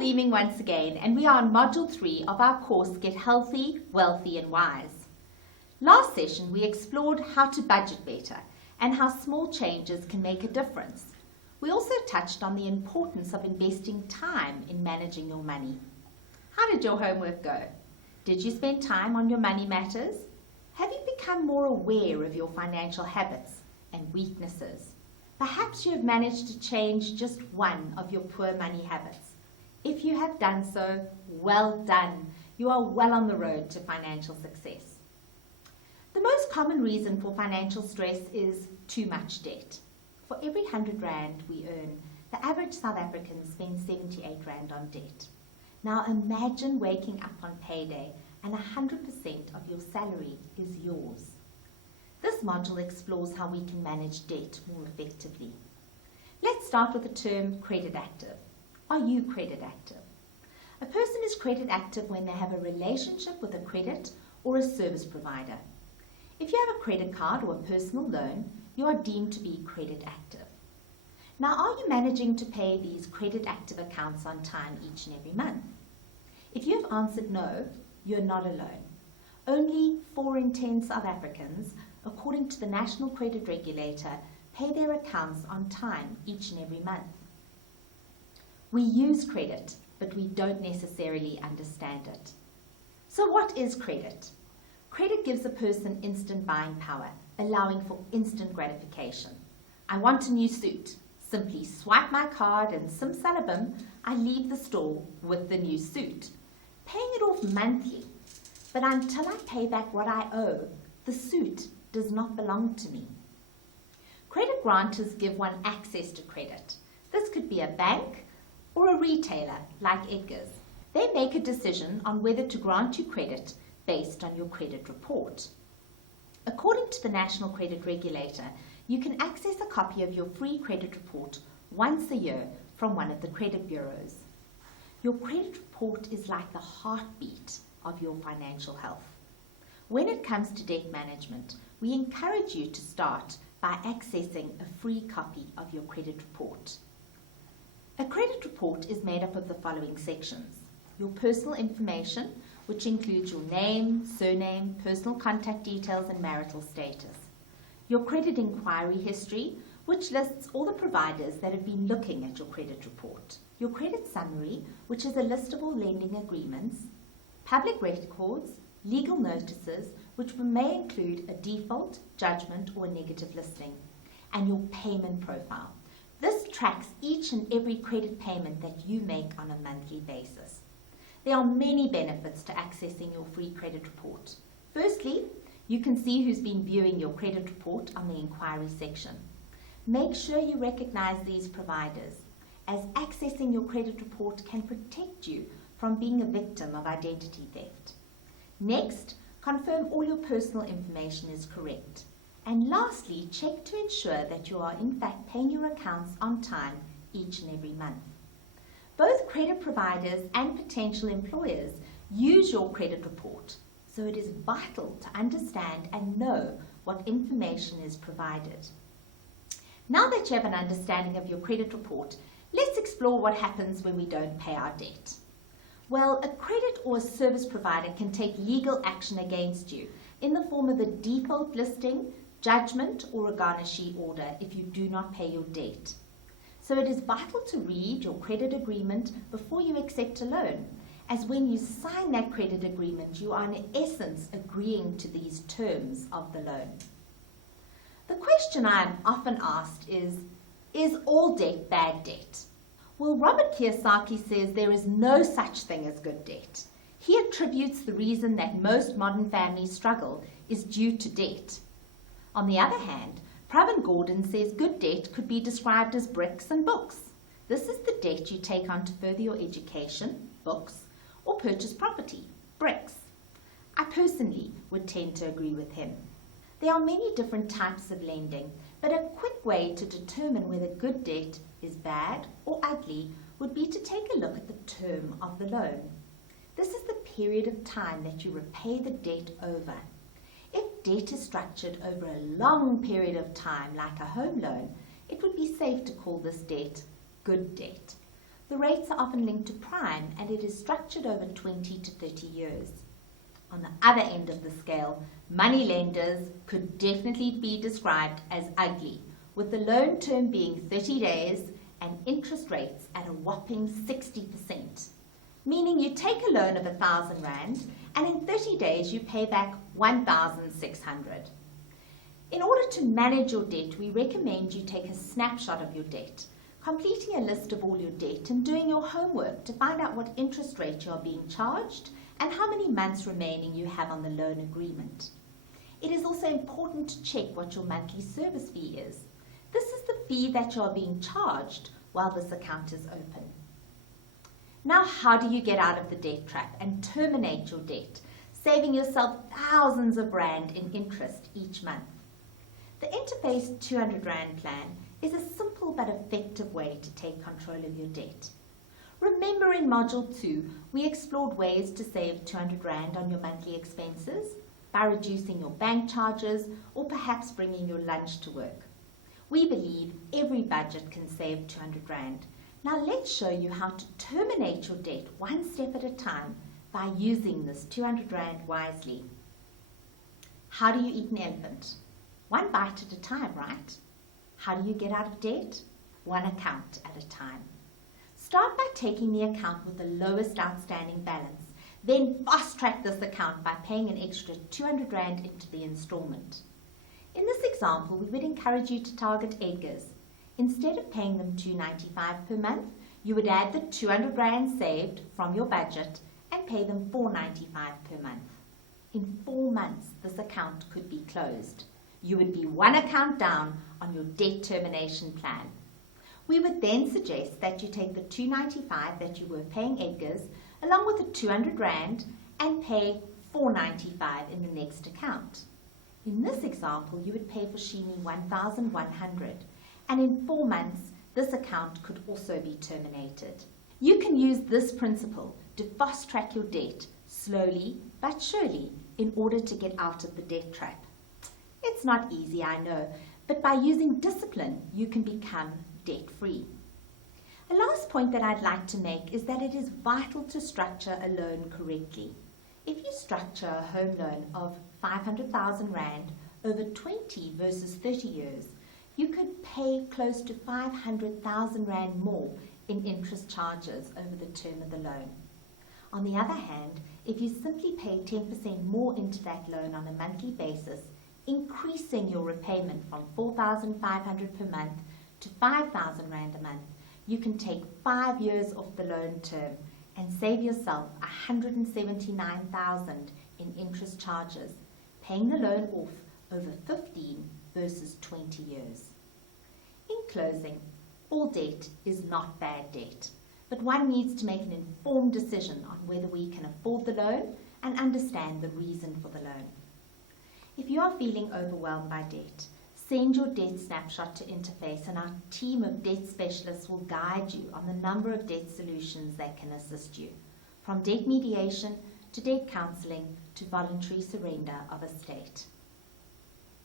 Leeming once again, and we are on Module 3 of our course Get Healthy, Wealthy and Wise. Last session we explored how to budget better and how small changes can make a difference. We also touched on the importance of investing time in managing your money. How did your homework go? Did you spend time on your money matters? Have you become more aware of your financial habits and weaknesses? Perhaps you have managed to change just one of your poor money habits. If you have done so, well done. You are well on the road to financial success. The most common reason for financial stress is too much debt. For every 100 Rand we earn, the average South African spends 78 Rand on debt. Now imagine waking up on payday and 100% of your salary is yours. This module explores how we can manage debt more effectively. Let's start with the term credit active. Are you credit active? A person is credit active when they have a relationship with a credit or a service provider. If you have a credit card or a personal loan, you are deemed to be credit active. Now, are you managing to pay these credit active accounts on time each and every month? If you have answered no, you're not alone. Only 4 in 10 South Africans, according to the National Credit Regulator, pay their accounts on time each and every month. We use credit, but we don't necessarily understand it. So what is credit? Credit gives a person instant buying power, allowing for instant gratification. I want a new suit. Simply swipe my card and simsalabim, I leave the store with the new suit. Paying it off monthly, but until I pay back what I owe, the suit does not belong to me. Credit grantors give one access to credit. This could be a bank or a retailer like Edgar's. They make a decision on whether to grant you credit based on your credit report. According to the National Credit Regulator, you can access a copy of your free credit report once a year from one of the credit bureaus. Your credit report is like the heartbeat of your financial health. When it comes to debt management, we encourage you to start by accessing a free copy of your credit report. A credit report is made up of the following sections: your personal information, which includes your name, surname, personal contact details, and marital status. Your credit inquiry history, which lists all the providers that have been looking at your credit report. Your credit summary, which is a list of all lending agreements. Public records, legal notices, which may include a default, judgment, or a negative listing. And your payment profile. This tracks each and every credit payment that you make on a monthly basis. There are many benefits to accessing your free credit report. Firstly, you can see who's been viewing your credit report on the inquiry section. Make sure you recognize these providers, as accessing your credit report can protect you from being a victim of identity theft. Next, confirm all your personal information is correct. And lastly, check to ensure that you are in fact paying your accounts on time each and every month. Both credit providers and potential employers use your credit report, so it is vital to understand and know what information is provided. Now that you have an understanding of your credit report, let's explore what happens when we don't pay our debt. Well, a credit or a service provider can take legal action against you in the form of a default listing, judgment, or a garnishee order if you do not pay your debt. So it is vital to read your credit agreement before you accept a loan, as when you sign that credit agreement, you are in essence agreeing to these terms of the loan. The question I am often asked is all debt bad debt? Well, Robert Kiyosaki says there is no such thing as good debt. He attributes the reason that most modern families struggle is due to debt. On the other hand, Pravin Gordon says good debt could be described as bricks and books. This is the debt you take on to further your education, books, or purchase property, bricks. I personally would tend to agree with him. There are many different types of lending, but a quick way to determine whether good debt is bad or ugly would be to take a look at the term of the loan. This is the period of time that you repay the debt over. If debt is structured over a long period of time, like a home loan, it would be safe to call this debt good debt. The rates are often linked to prime and it is structured over 20 to 30 years. On the other end of the scale, money lenders could definitely be described as ugly, with the loan term being 30 days and interest rates at a whopping 60%. Meaning you take a loan of R1,000 and in 30 days you pay back 1,600. In order to manage your debt, we recommend you take a snapshot of your debt, completing a list of all your debt and doing your homework to find out what interest rate you are being charged and how many months remaining you have on the loan agreement. It is also important to check what your monthly service fee is. This is the fee that you are being charged while this account is open. Now, how do you get out of the debt trap and terminate your debt, saving yourself thousands of rand in interest each month? The Interface 200 Rand plan is a simple but effective way to take control of your debt. Remember in Module 2, we explored ways to save 200 Rand on your monthly expenses by reducing your bank charges or perhaps bringing your lunch to work. We believe every budget can save 200 Rand. Now let's show you how to terminate your debt one step at a time by using this 200 Rand wisely. How do you eat an elephant? One bite at a time, right? How do you get out of debt? One account at a time. Start by taking the account with the lowest outstanding balance. Then fast-track this account by paying an extra 200 Rand into the installment. In this example, we would encourage you to target Edgar's. Instead of paying them $2.95 per month, you would add the 200 Rand saved from your budget and pay them $4.95 per month. In 4 months, this account could be closed. You would be one account down on your debt termination plan. We would then suggest that you take the $2.95 that you were paying Edgar's along with the 200 Rand and pay $4.95 in the next account. In this example, you would pay for Sheeny 1,100, and in 4 months, this account could also be terminated. You can use this principle to fast-track your debt slowly but surely in order to get out of the debt trap. It's not easy, I know, but by using discipline, you can become debt-free. A last point that I'd like to make is that it is vital to structure a loan correctly. If you structure a home loan of 500,000 Rand over 20 versus 30 years, you could pay close to 500,000 Rand more in interest charges over the term of the loan. On the other hand, if you simply pay 10% more into that loan on a monthly basis, increasing your repayment from 4,500 per month to 5,000 Rand a month, you can take 5 years off the loan term and save yourself 179,000 in interest charges, paying the loan off over 15 versus 20 years. In closing, all debt is not bad debt, but one needs to make an informed decision on whether we can afford the loan and understand the reason for the loan. If you are feeling overwhelmed by debt, send your debt snapshot to Interface and our team of debt specialists will guide you on the number of debt solutions that can assist you, from debt mediation to debt counselling to voluntary surrender of estate.